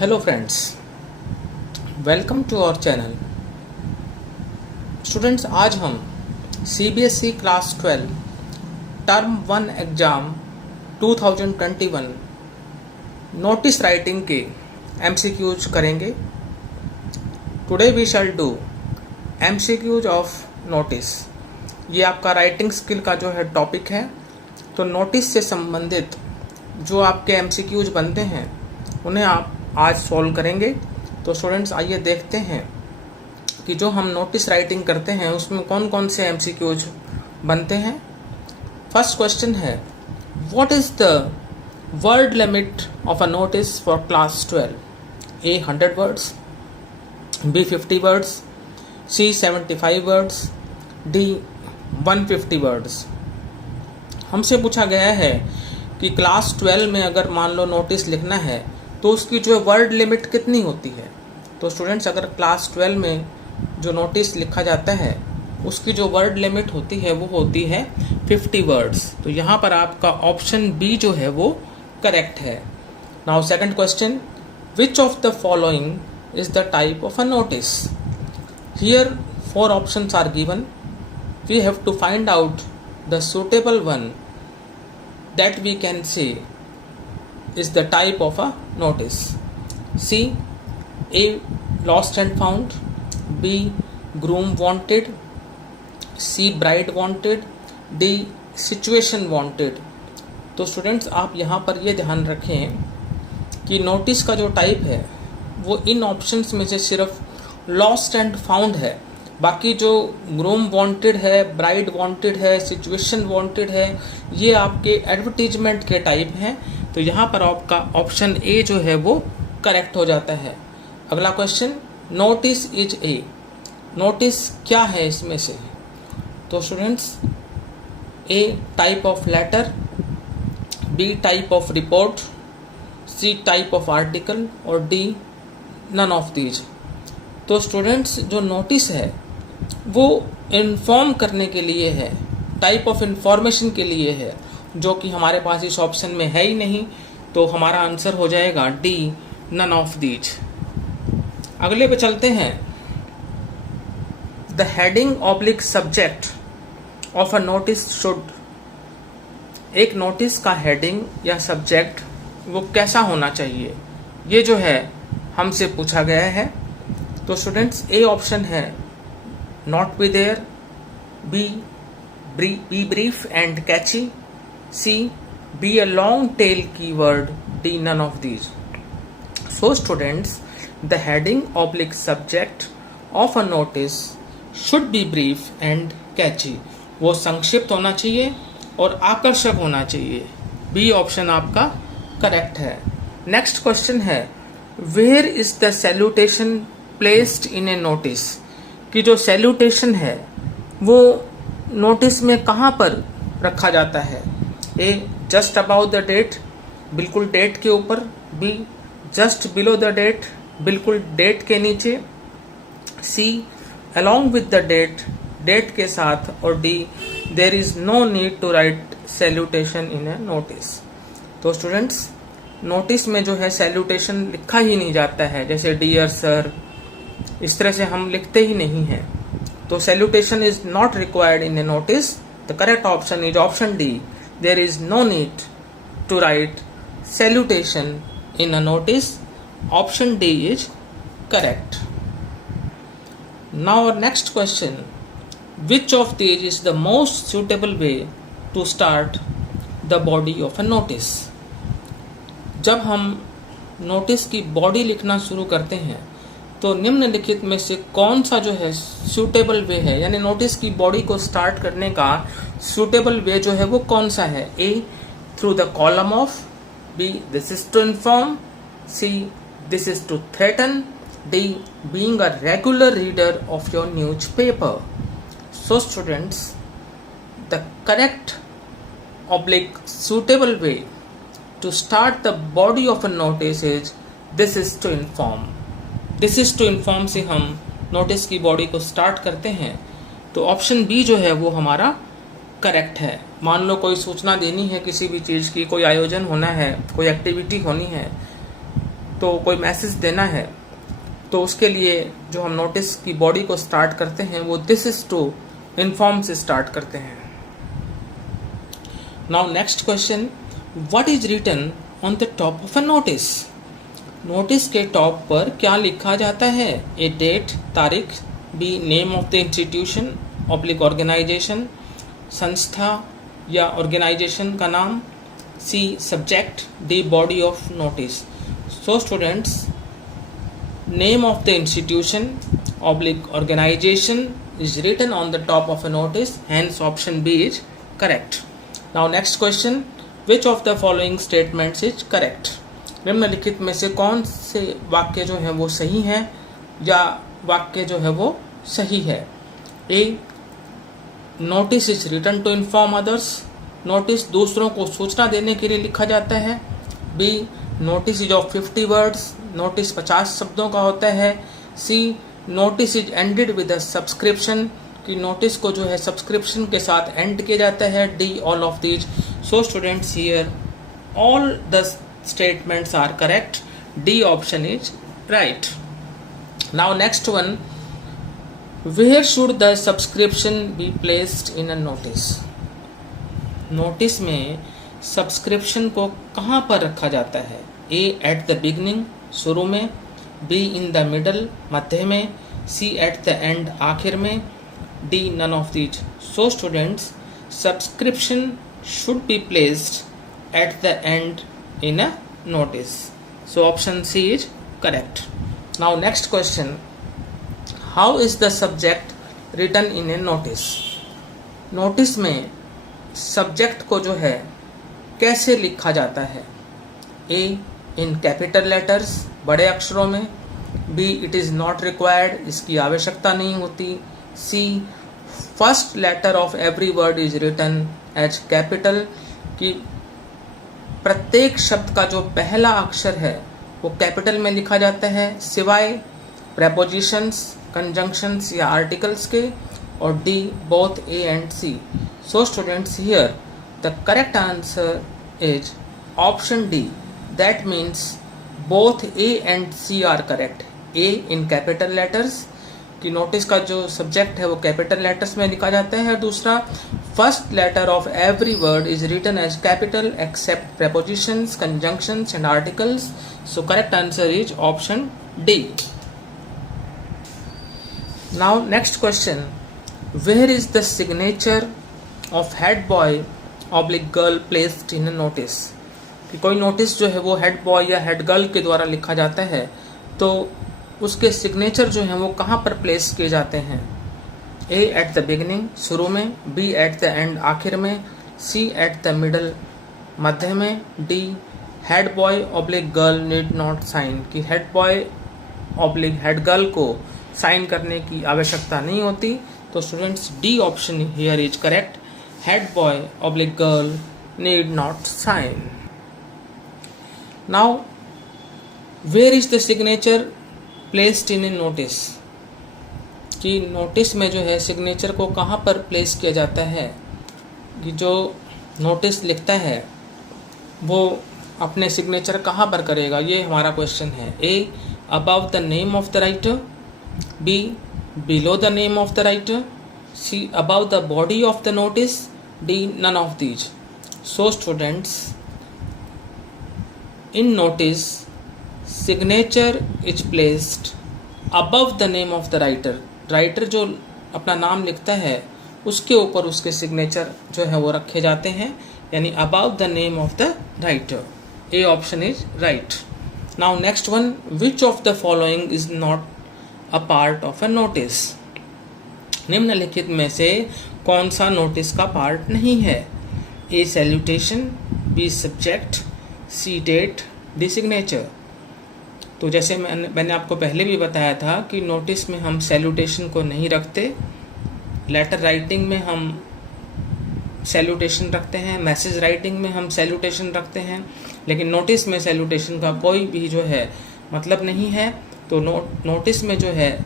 Hello friends, welcome to our channel. Students, आज हम CBSE class 12 term 1 exam 2021 notice writing के MCQs करेंगे। Today we shall do MCQs of notice. ये आपका writing skill का जो है टॉपिक है। तो नोटिस से संबंधित जो आपके एमसीक्यूज बनते हैं उन्हें आप आज सॉल्व करेंगे। तो स्टूडेंट्स, आइए देखते हैं कि जो हम नोटिस राइटिंग करते हैं उसमें कौन कौन से एमसीक्यूज बनते हैं। फर्स्ट क्वेश्चन है, what is the word limit of a notice for class 12? A 100 words, B 50 words, C 75 words, D 150 words. हमसे पूछा गया है कि क्लास 12 में अगर मान लो नोटिस लिखना है तो उसकी जो वर्ड लिमिट कितनी होती है। तो स्टूडेंट्स, अगर क्लास 12 में जो नोटिस लिखा जाता है उसकी जो वर्ड लिमिट होती है वो होती है 50 वर्ड्स। तो यहाँ पर आपका ऑप्शन बी जो है वो करेक्ट है। Now second question, which of the following is the type of a notice? Here 4 options are given. We have to find out the suitable one that we can say is the type of a notice. C. A. Lost and found. B. Groom wanted. C. Bride wanted. D. Situation wanted. तो students, आप यहाँ पर ये ध्यान रखें कि notice का जो टाइप है वो इन ऑप्शंस में से सिर्फ लॉस्ट एंड फाउंड है। बाकी जो ग्रूम वांटेड है, ब्राइड वांटेड है, सिचुएशन वांटेड है, ये आपके एडवर्टीजमेंट के टाइप हैं। तो यहाँ पर आपका ऑप्शन ए जो है वो करेक्ट हो जाता है। अगला question, notice is A. Notice क्या है इसमें से? तो students, A type of letter, B type of report, C type of article और डी नन ऑफ दीज। तो स्टूडेंट्स, जो नोटिस है वो इन्फॉर्म करने के लिए है, टाइप ऑफ इंफॉर्मेशन के लिए है, जो कि हमारे पास इस ऑप्शन में है ही नहीं। तो हमारा आंसर हो जाएगा डी नन ऑफ दीज। अगले पे चलते हैं। The heading oblique subject of a notice should. एक नोटिस का हेडिंग या सब्जेक्ट वो कैसा होना चाहिए, ये जो है हमसे पूछा गया है। तो स्टूडेंट्स, ए ऑप्शन है not be there, B brief and catchy, C be a long tail keyword, D none of these. So students, the heading oblique subject of a notice should be brief and catchy. वो संक्षिप्त होना चाहिए और आकर्षक होना चाहिए। B option आपका correct है। नेक्स्ट क्वेश्चन है, where is the salutation placed in a notice? कि जो सैल्यूटेशन है वो नोटिस में कहाँ पर रखा जाता है? A just about the date, बिल्कुल डेट के ऊपर। B just below the date, बिल्कुल डेट के नीचे। C along with the date, date के साथ। और D there is no need to write salutation in a notice. तो स्टूडेंट्स, नोटिस में जो है सैल्यूटेशन लिखा ही नहीं जाता है, जैसे डियर सर, इस तरह से हम लिखते ही नहीं हैं। तो salutation is not required in a notice. The correct option is option D, there is no need to write salutation in a notice. Option D is correct. Now next question, which of these is the most suitable way to start the body of a notice? जब हम notice की body लिखना शुरू करते हैं तो निम्नलिखित में से कौन सा जो है सूटेबल वे है, यानी नोटिस की बॉडी को स्टार्ट करने का सूटेबल वे जो है वो कौन सा है? A through the column of, B this is to inform, C this is to threaten, D being a regular reader of your newspaper. So students, the correct oblique suitable way to start the body of a notice is this is to inform. This is to inform से हम notice की body को start करते हैं। तो option B जो है वो हमारा करेक्ट है। मान लो कोई सूचना देनी है किसी भी चीज़ की, कोई आयोजन होना है, कोई एक्टिविटी होनी है, तो कोई मैसेज देना है तो उसके लिए जो हम नोटिस की बॉडी को स्टार्ट करते हैं वो दिस इज टू इन्फॉर्म से स्टार्ट करते हैं। Now next question, what is written on the top of a notice? Notice के टॉप पर क्या लिखा जाता है? ए डेट, तारीख, B name of the institution oblique organization, संस्था या ऑर्गेनाइजेशन का नाम, C subject, D body of notice. So students, name of the institution oblique organization is written on the top of a notice, hence option B is correct. Now next question, which of the following statements is correct? निम्नलिखित में से कौन से वाक्य जो है वो सही हैं या वाक्य जो है वो सही है? A, notice is written to inform others, notice दूसरों को सूचना देने के लिए लिखा जाता है। B, notice is of 50 words, notice 50 शब्दों का होता है। C, notice is ended with a subscription, कि नोटिस को जो है सब्सक्रिप्शन के साथ एंड किया जाता है। D, all of these. So students, here all the statements are correct. D option is right. Now next one, where should the subscription be placed in a notice? Notice में subscription को कहाँ पर रखा जाता है? ए, एट द बिगनिंग, शुरू में, B, in the middle, मध्य में, सी, एट द एंड, आखिर में, D, none of these. So students, subscription should be placed at the end in a notice. So option C is correct. Now next question, how is the subject written in a notice? Notice में subject को जो है कैसे लिखा जाता है? ए, in capital letters, बड़े अक्षरों में, B, it is not required, इसकी आवश्यकता नहीं होती, C, first letter of every word is written as capital, कि प्रत्येक शब्द का जो पहला अक्षर है वो कैपिटल में लिखा जाता है सिवाय प्रेपोजिशंस, कंजंक्शंस या आर्टिकल्स के, और D, both A and C. So students, here the correct answer is option D. That means both A and C are correct. A in capital letters, कि नोटिस का जो सब्जेक्ट है वो capital letters में लिखा जाता है। दूसरा, first letter of every word is written as capital except prepositions, conjunctions and articles. So correct answer is option D. Now next question, where is the signature of head boy oblique girl placed in a notice? कि कोई notice जो है वो head boy या head girl के द्वारा लिखा जाता है तो उसके सिग्नेचर जो हैं वो कहाँ पर प्लेस किए जाते हैं? ए, एट द बिगिनिंग, शुरू में, बी, एट द एंड, आखिर में, सी, एट द मिडल, मध्य में, D, head boy oblique girl need not sign, कि head boy oblique head girl को साइन करने की आवश्यकता नहीं होती। तो students, D option here is correct. Head boy oblique girl need not sign. Now, where is the signature placed in a notice? कि notice में जो है सिग्नेचर को कहाँ पर प्लेस किया जाता है? कि जो नोटिस लिखता है वो अपने सिग्नेचर कहाँ पर करेगा, ये हमारा क्वेश्चन है। A, above the name of the writer, B, below the name of the writer, C, above the body of the notice, D, none of these. So students, in notice, signature is placed above the name of the writer. Writer जो अपना नाम लिखता है उसके ऊपर उसके signature जो है वो रखे जाते हैं, यानी above the name of the writer. A option is right. Now next one, which of the following is not a part of a notice? निम्नलिखित में से कौन सा नोटिस का पार्ट नहीं है? ए, सैल्यूटेशन, बी, सब्जेक्ट, सी, डेट, डी, सिग्नेचर। तो जैसे मैंने आपको पहले भी बताया था कि नोटिस में हम सैल्यूटेशन को नहीं रखते, लेटर राइटिंग में हम सैल्यूटेशन रखते हैं, मैसेज राइटिंग में हम सैल्यूटेशन रखते हैं, लेकिन नोटिस में सैल्यूटेशन का कोई भी जो है मतलब नहीं है। तो नोटिस में जो है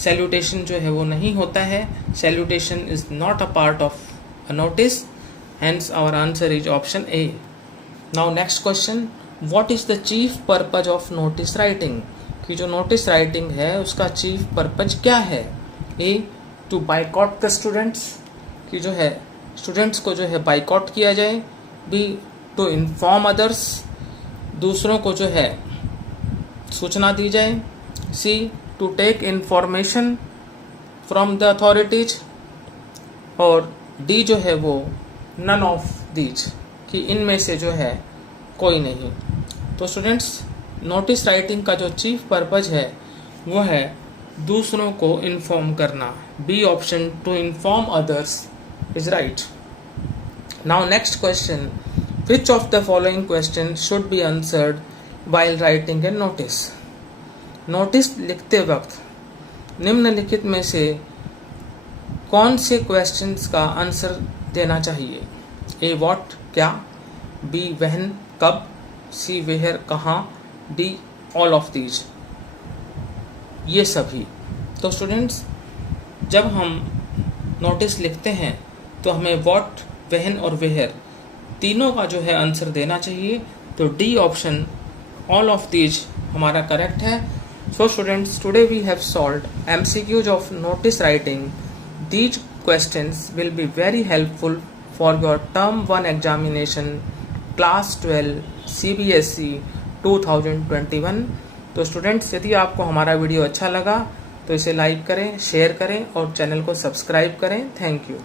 सैल्यूटेशन जो है वो नहीं होता है। Salutation is not a part of a notice, hence our answer is option A. Now next question, what is the chief purpose of notice writing, कि जो नोटिस राइटिंग है उसका चीफ पर्पज क्या है। ए, टू बाइकआउट द स्टूडेंट्स, कि जो है students को जो है बाइकआउट किया जाए। बी, टू इन्फॉर्म अदर्स, दूसरों को जो है सूचना दी जाए। C, to take information from the authorities. और डी जो है वो नन ऑफ दीज, कि इनमें से जो है कोई नहीं। तो स्टूडेंट्स, नोटिस राइटिंग का जो चीफ पर्पज है वो है दूसरों को इन्फॉर्म करना। B option, to inform others, is right. Now next question, which of the following question should be answered while writing a notice. Notice लिखते वक्त निम्नलिखित में से कौन से क्वेश्चंस का आंसर देना चाहिए। ए, व्हाट, क्या। बी, व्हेन, कब। सी, वेयर, कहाँ। डी, ऑल ऑफ दीज, ये सभी। तो स्टूडेंट्स, जब हम नोटिस लिखते हैं तो हमें व्हाट, व्हेन और वेयर तीनों का जो है आंसर देना चाहिए। तो D option, all of these, हमारा करेक्ट है। So students, today we have solved MCQs of notice writing. These questions will be very helpful for your Term 1 examination Class 12 CBSE 2021। तो स्टूडेंट्स, यदि आपको हमारा वीडियो अच्छा लगा तो इसे लाइक करें, शेयर करें और चैनल को सब्सक्राइब करें। Thank you.